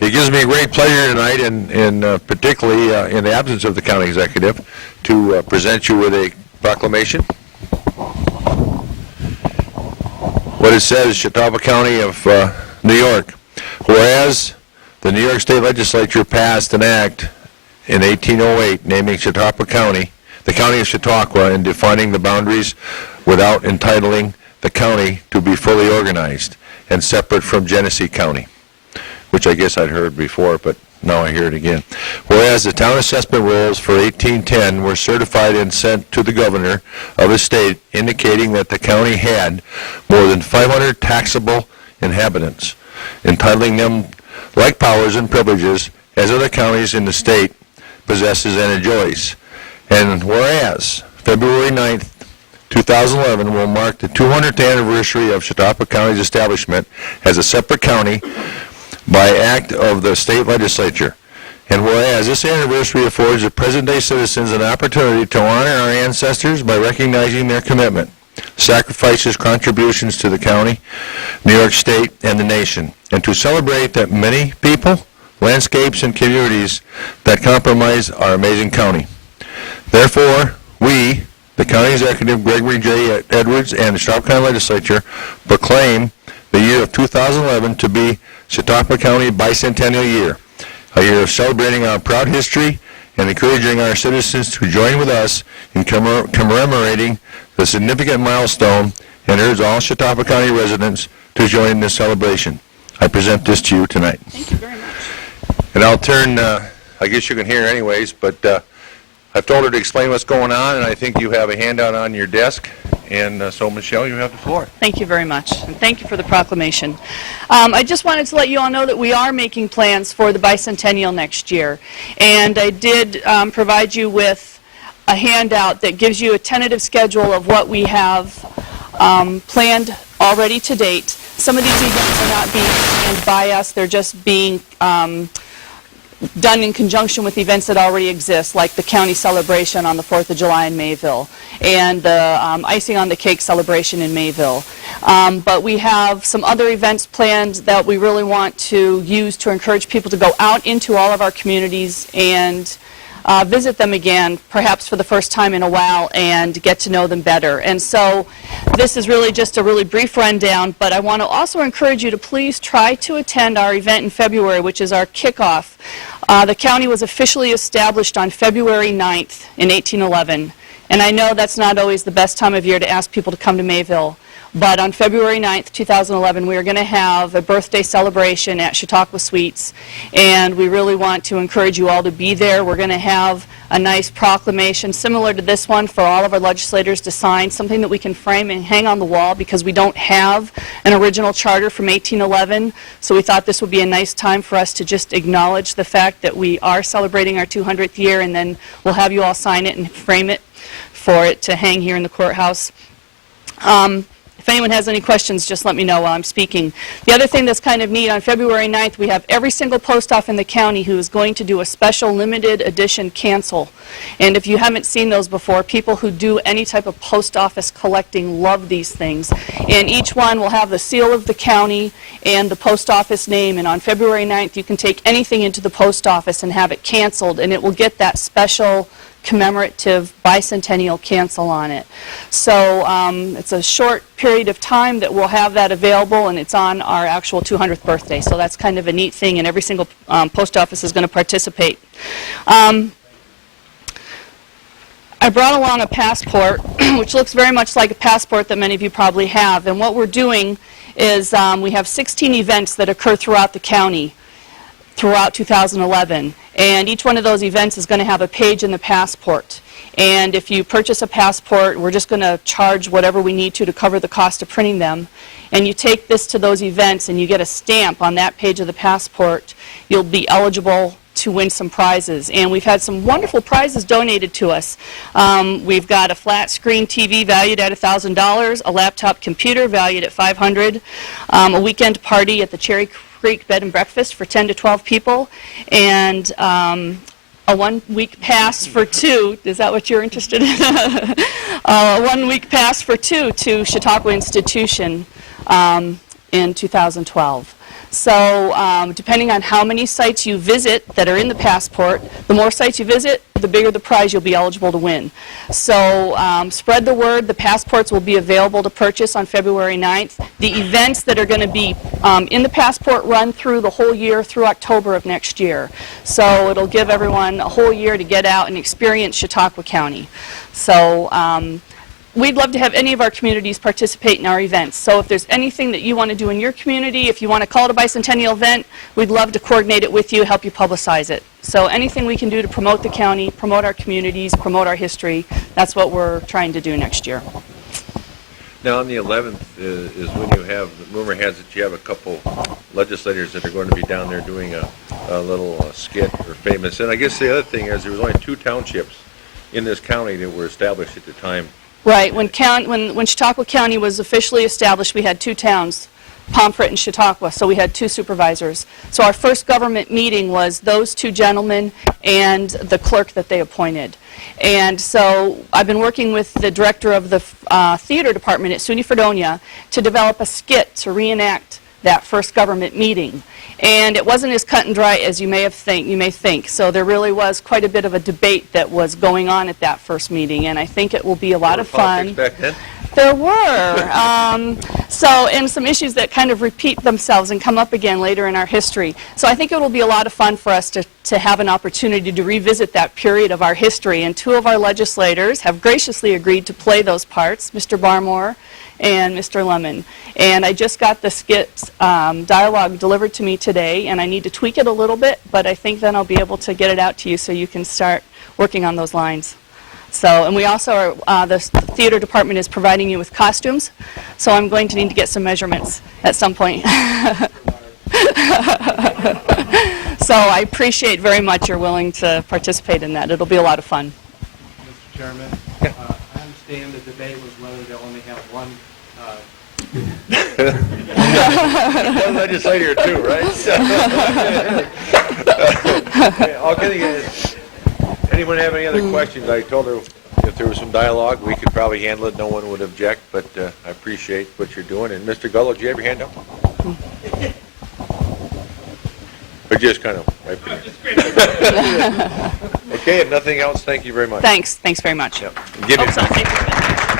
It gives me great pleasure tonight, and particularly in the absence of the county executive, to present you with a proclamation. What it says, Chautauqua County of New York. Whereas the New York State Legislature passed an act in 1808 naming Chautauqua County, the county of Chautauqua, and defining the boundaries without entitling the county to be fully organized and separate from Genesee County, which I guess I'd heard before, but now I hear it again. Whereas the town assessment rolls for 1810 were certified and sent to the governor of the state, indicating that the county had more than 500 taxable inhabitants, entitling them like powers and privileges as other counties in the state possesses and enjoys. And whereas February 9th, 2011 will mark the 200th anniversary of Chautauqua County's establishment as a separate county by act of the state legislature. And whereas this anniversary affords the present-day citizens an opportunity to honor our ancestors by recognizing their commitment, sacrifices, contributions to the county, New York State, and the nation, and to celebrate that many people, landscapes, and communities that comprise our amazing county. Therefore, we, the County Executive Gregory J. Edwards, and the Chautauqua County Legislature proclaim the year of 2011 to be Chautauqua County Bicentennial Year, a year of celebrating our proud history and encouraging our citizens to join with us in commemorating the significant milestone, and urge all Chautauqua County residents to join in this celebration. I present this to you tonight. Thank you very much. And I'll turn, I guess you can hear anyways, but I've told her to explain what's going on, and I think you have a handout on your desk. And so, Michelle, you have the floor. Thank you very much, and thank you for the proclamation. I just wanted to let you all know that we are making plans for the bicentennial next year, and I did provide you with a handout that gives you a tentative schedule of what we have planned already to date. Some of these events are not being planned by us, they're just being done in conjunction with events that already exist, like the county celebration on the 4th of July in Mayville, and the icing on the cake celebration in Mayville. But we have some other events planned that we really want to use to encourage people to go out into all of our communities and visit them again, perhaps for the first time in a while, and get to know them better. And so this is really just a really brief rundown, but I want to also encourage you to please try to attend our event in February, which is our kickoff. The county was officially established on February 9th in 1811, and I know that's not always the best time of year to ask people to come to Mayville. But on February 9th, 2011, we are going to have a birthday celebration at Chautauqua Suites, and we really want to encourage you all to be there. We're going to have a nice proclamation similar to this one for all of our legislators to sign, something that we can frame and hang on the wall because we don't have an original charter from 1811, so we thought this would be a nice time for us to just acknowledge the fact that we are celebrating our 200th year, and then we'll have you all sign it and frame it for it to hang here in the courthouse. If anyone has any questions, just let me know while I'm speaking. The other thing that's kind of neat, on February 9th, we have every single post office in the county who is going to do a special limited edition cancel. And if you haven't seen those before, people who do any type of post office collecting love these things. And each one will have the seal of the county and the post office name. And on February 9th, you can take anything into the post office and have it canceled, and it will get that special commemorative bicentennial cancel on it. So it's a short period of time that we'll have that available, and it's on our actual 200th birthday. So that's kind of a neat thing, and every single post office is going to participate. I brought along a passport, which looks very much like a passport that many of you probably have. And what we're doing is we have 16 events that occur throughout the county throughout 2011. And each one of those events is going to have a page in the passport. And if you purchase a passport, we're just going to charge whatever we need to cover the cost of printing them. And you take this to those events and you get a stamp on that page of the passport, you'll be eligible to win some prizes. And we've had some wonderful prizes donated to us. We've got a flat screen TV valued at $1,000, a laptop computer valued at $500, a weekend party at the Cherry Creek Bed and Breakfast for 10 to 12 people, and a 1-week pass for two. Is that what you're interested in? A 1-week pass for two to Chautauqua Institution in 2012. So depending on how many sites you visit that are in the passport, the more sites you visit, the bigger the prize you'll be eligible to win. So spread the word. The passports will be available to purchase on February 9th. The events that are going to be in the passport run through the whole year, through October of next year. So it'll give everyone a whole year to get out and experience Chautauqua County. So we'd love to have any of our communities participate in our events. So if there's anything that you want to do in your community, if you want to call it a bicentennial event, we'd love to coordinate it with you, help you publicize it. So anything we can do to promote the county, promote our communities, promote our history, that's what we're trying to do next year. Now, on the 11th is when you have, the rumor has that you have a couple legislators that are going to be down there doing a little skit or famous. And I guess the other thing is there was only 2 townships in this county that were established at the time. Right. When Chautauqua County was officially established, we had 2 towns, Pomfret and Chautauqua, so we had 2 supervisors. So our first government meeting was those 2 gentlemen and the clerk that they appointed. And so I've been working with the director of the theater department at SUNY Fredonia to develop a skit to reenact that first government meeting. And it wasn't as cut and dry as you may think. So there really was quite a bit of a debate that was going on at that first meeting, and I think it will be a lot of fun. Back then? There were. And some issues that kind of repeat themselves and come up again later in our history. So I think it will be a lot of fun for us to have an opportunity to revisit that period of our history. And 2 of our legislators have graciously agreed to play those parts, Mr. Barmore and Mr. Lemon. And I just got the skit dialogue delivered to me today, and I need to tweak it a little bit, but I think then I'll be able to get it out to you so you can start working on those lines. So, and we also are, the theater department is providing you with costumes, so I'm going to need to get some measurements at some point. So I appreciate very much you're willing to participate in that. It'll be a lot of fun. Mr. Chairman, I understand the debate was whether they'll only have one. One legislator or 2, right? All kidding. Anyone have any other questions? I told her if there was some dialogue, we could probably handle it. No one would object, but I appreciate what you're doing. And Mr. Gullo, do you have your hand up? Or just kind of right there? Okay, if nothing else, thank you very much. Thanks very much. Yep. Give it. Oops, I'll take this.